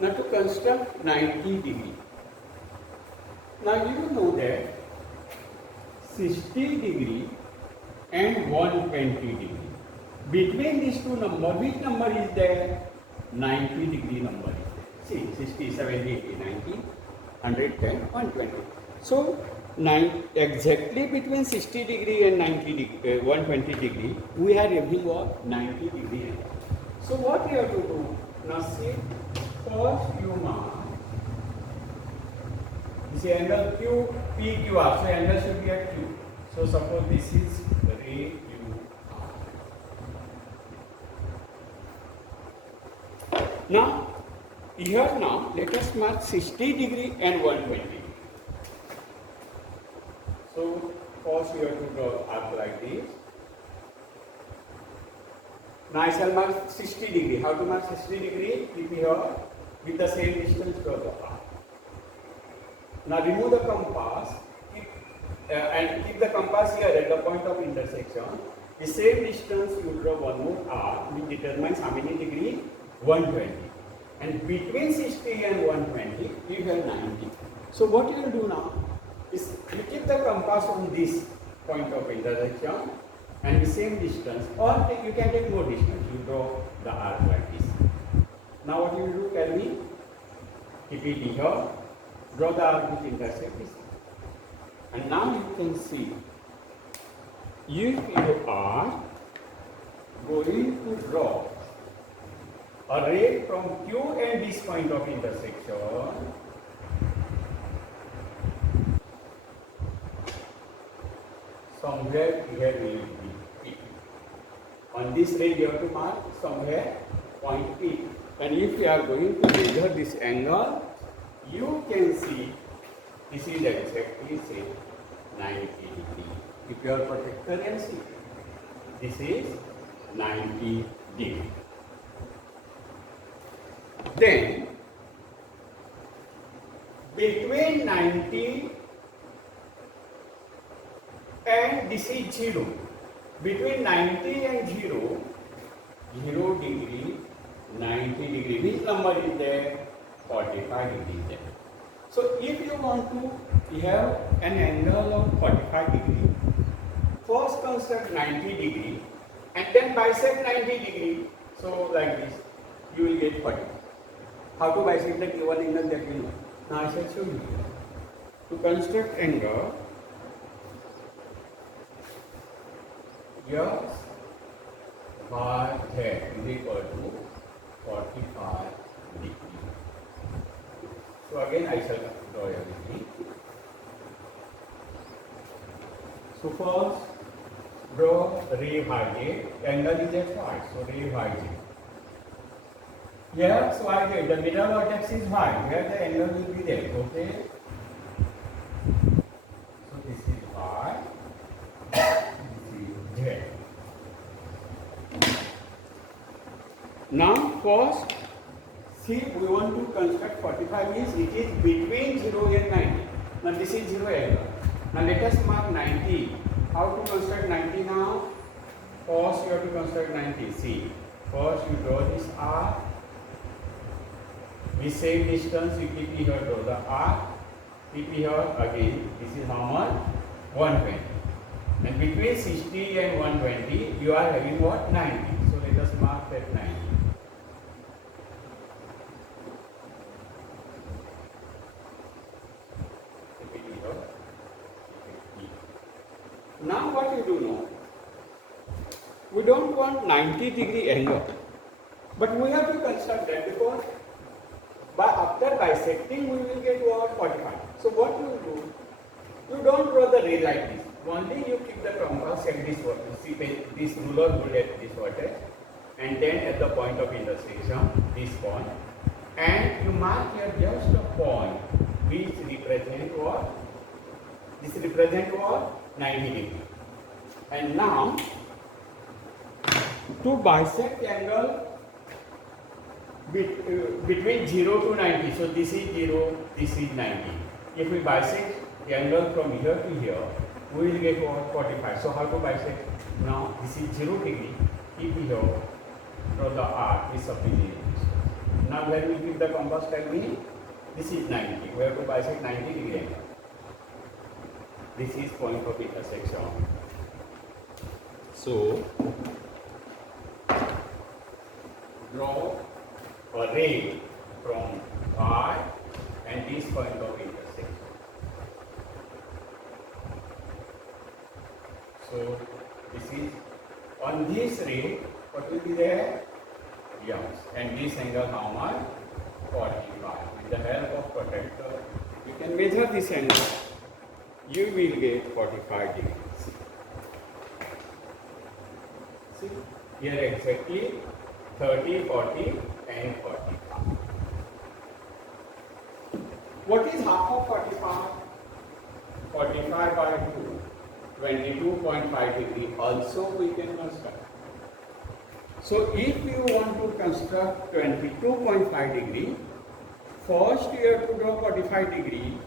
Now to construct 90 degree. Now you know that 60 degree and 120 degree. Between these two numbers, which number is there? 90 degree number is there. See, 60, 70, 80, 90, 110, 120. So, exactly between 60 degree and 90 degree, 120 degree, we are having what? 90 degree angle. So, what we have to do? Now, see, first you mark this angle Q, PQR. So, angle should be at Q. So, suppose this is ray QR. Now, here now, let us mark 60 degree and 120. So, first you have to draw arc like this. Now, I shall mark 60 degree. How to mark 60 degree? Keep here with the same distance draw the arc. Now, remove the compass and keep the compass here at the point of intersection. The same distance you draw one more arc, which determines how many degree? 120. And between 60 and 120, you have 90. So what you will do now is you keep the compass on this point of intersection and the same distance, or you can take more distance. You draw the arc like this. Now what you will do, tell me? Keep it here. Draw the arc which intersect this. And now you can see, if you are going to draw a ray from Q and this point of intersection, somewhere here will be P. On this ray you have to mark somewhere point P. And if you are going to measure this angle, you can see this is exactly say 90 degree. If you are protector and see, this is 90 degree. Then, between 90 and this is 0. Between 90 and 0, 0 degree, 90 degree. Which number is there? 45 degree there. So, if you want to have an angle of 45 degree, first construct 90 degree and then bisect 90 degree. So, like this, you will get 40. How to bisect the given angle that you know. Now I shall show you. To construct angle, yes, by Z is equal to 45 degree. So again I shall draw everything. So first draw ray Y. Angle is at Y, so ray YJ. Here, so I get the middle vertex is Y, where the angle will be there, okay? So this is Y, this is Z. Now first, see, we want to construct 45 means it is between 0 and 90. Now this is 0 angle. Now let us mark 90. How to construct 90 now? First you have to construct 90. See, first you draw this arc. The same distance you keep here, draw the arc, keep here again, this is how much? 120. And between 60 and 120, you are having what? 90. So let us mark that 90. Now what you do now? We don't want 90 degree angle, but we have to construct that because after bisecting, we will get what? 45. So what you will do? You don't draw the ray like this. Only you keep the compass at this vertex. See, this ruler will at this vertex, and then at the point of intersection, this point, and you mark here just a point which represent what? This represent what? 90 degree. And now, to bisect angle between 0 to 90, so this is 0, this is 90. If we bisect the angle from here to here, we will get what? 45. So how to bisect? Now this is 0 degree. Keep here, draw the arc, this is 0. Now when we keep the compass, tell me, this is 90. We have to bisect 90 degree angle. This is point of intersection. So, draw a ray from Y and this point of intersection. So, this is on this ray, what will be there? Yes, and this angle how much? 45. With the help of protractor, you can measure this angle. You will get 45 degrees. See, here exactly 30, 40 and 45. What is half of 45? 45 by 2, 22.5 degree. Also we can construct. So if you want to construct 22.5 degree, first you have to draw 45 degree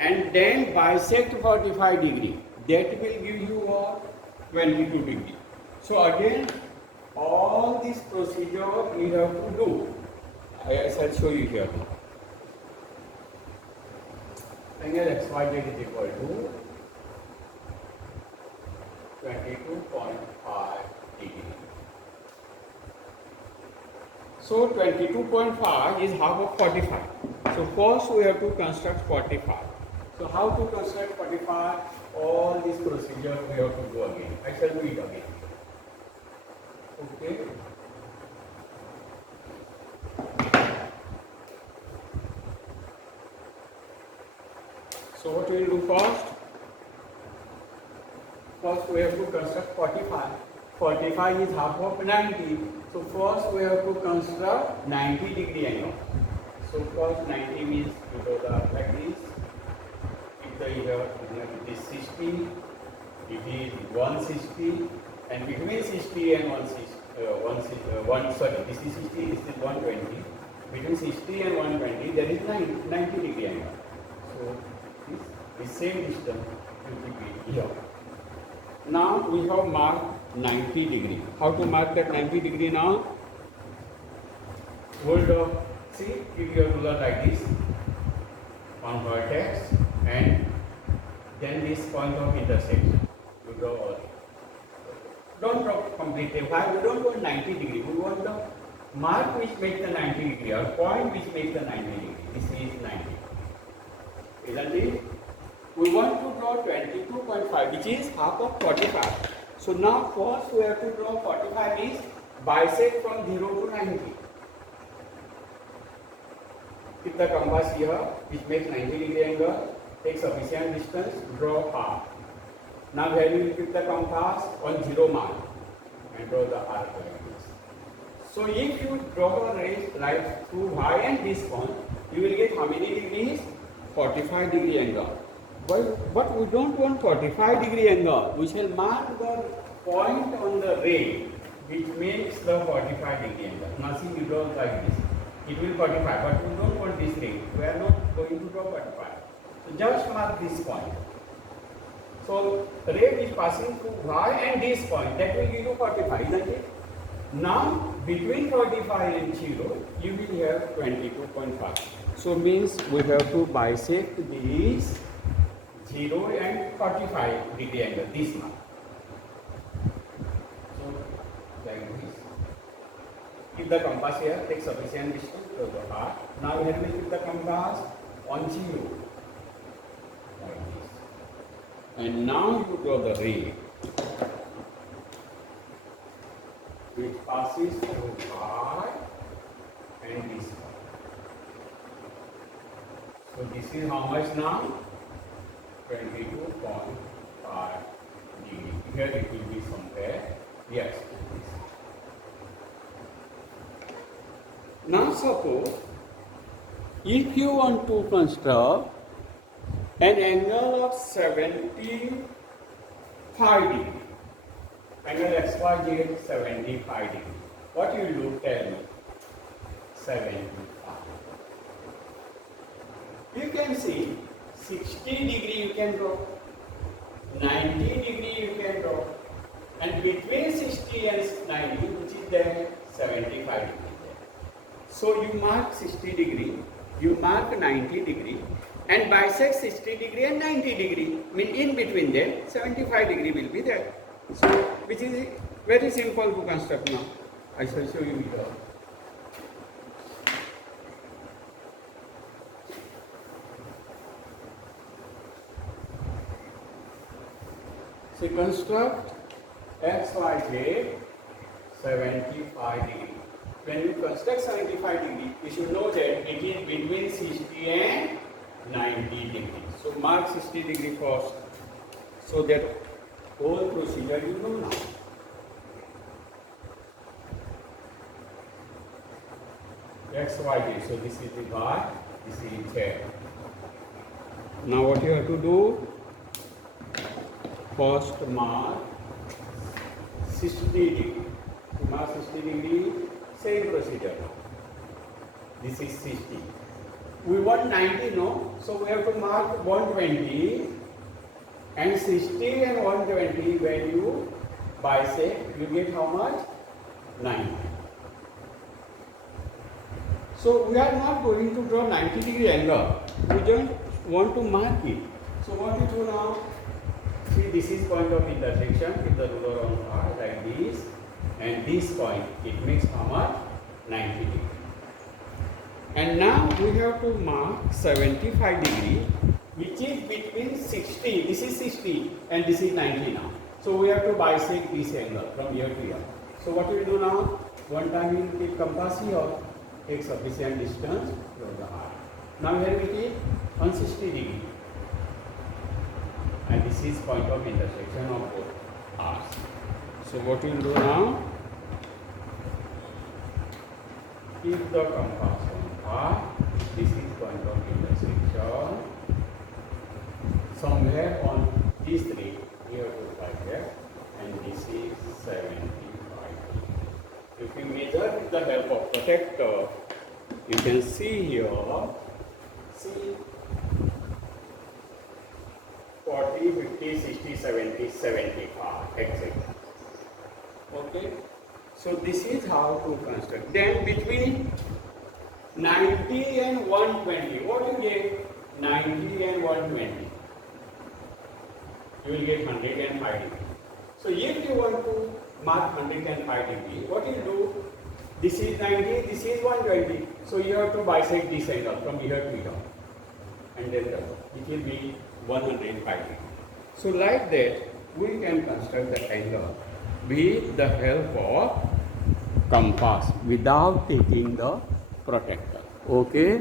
and then bisect 45 degree. That will give you a 22 degree. So again, all this procedure you have to do. I shall show you here. Angle XYZ is equal to 22.5 degree. So 22.5 is half of 45. So first we have to construct 45. So how to construct 45? All this procedure we have to do again. I shall do it again. Okay. So what we will do first? First we have to construct 45. 45 is half of 90. So first we have to construct 90 degree angle. So first 90 means you go like this. If the here it is 60, it is 160, and between 60 and 160, this is 60, this is 120. Between 60 and 120 there is 90 degree angle. So this same distance will be here. Now we have marked 90 degree. How to mark that 90 degree now? Hold up. See, keep your ruler like this on vertex and then this point of intersection. You draw all. Don't draw completely. Why? We don't want 90 degree. We want the mark which makes the 90 degree or point which makes the 90 degree. This is 90. Isn't it? We want to draw 22.5, which is half of 45. So now first we have to draw 45 is bisect from 0 to 90. Keep the compass here, which makes 90 degree angle. Take sufficient distance, draw half. Now where you will keep the compass on 0 mark and draw the arc like this. So if you draw a ray right through Y and this point, you will get how many degrees? 45 degree angle. But we don't want 45 degree angle. We shall mark the point on the ray which makes the 45 degree angle. Now see, you draw like this. It will 45, but we don't want this ray. We are not going to draw 45. So just mark this point. So ray is passing through Y and this point. That will give you 45, isn't it? Now between 45 and 0, you will have 22.5. So means we have to bisect these 0 and 45 degree angle, this mark. So, like this. Keep the compass here, take sufficient distance to the arc. Now here we keep the compass on 0. Like this. And now you draw the ray which passes through Y and this one. So this is how much now? 22.5 degree. Here it will be somewhere. Yes. Now suppose if you want to construct an angle of 75 degree, angle XYZ 75 degree. What you will do? Tell me. 75. You can see 60 degree you can draw, 90 degree you can draw, and between 60 and 90, which is there, 75 degree there. So you mark 60 degree, you mark 90 degree, and bisect 60 degree and 90 degree. Mean in between them 75 degree will be there. So which is very simple to construct now. I shall show you here. So construct XYZ 75 degree. When you construct 75 degree, you should know that it is between 60 and 90 degree. So mark 60 degree first. So that whole procedure you know now. XYZ. So this is the Y, this is Z. Now what you have to do? First mark 60 degree. To mark 60 degree, same procedure. This is 60. We want 90, no? So we have to mark 120 and 60 and 120 when you bisect, you get how much? 90. So we are not going to draw 90 degree angle. We just want to mark it. So what we do now? See, this is point of intersection with the ruler on R like this, and this point, it makes how much? 90 degree. And now we have to mark 75 degree, which is between 60, this is 60 and this is 90 now. So we have to bisect this angle from here to here. So what we do now? One time we will keep compass here, take sufficient distance from the R. Now here we keep 160 degree. And this is point of intersection of both R's. So what we will do now? Keep the compass on R. This is point of intersection. Somewhere on these three, here to right there, and this is 75. If you measure with the help of protractor, you can see here, see 40, 50, 60, 70, 75, exactly. Okay. So this is how to construct. Then between 90 and 120, what you get? 90 and 120. You will get 105 degree. So if you want to mark 105 degree, what you do? This is 90, this is 120. So you have to bisect this angle from here to here. And then it will be 105 degree. So like that, we can construct the angle with the help of compass without taking the protractor. Okay.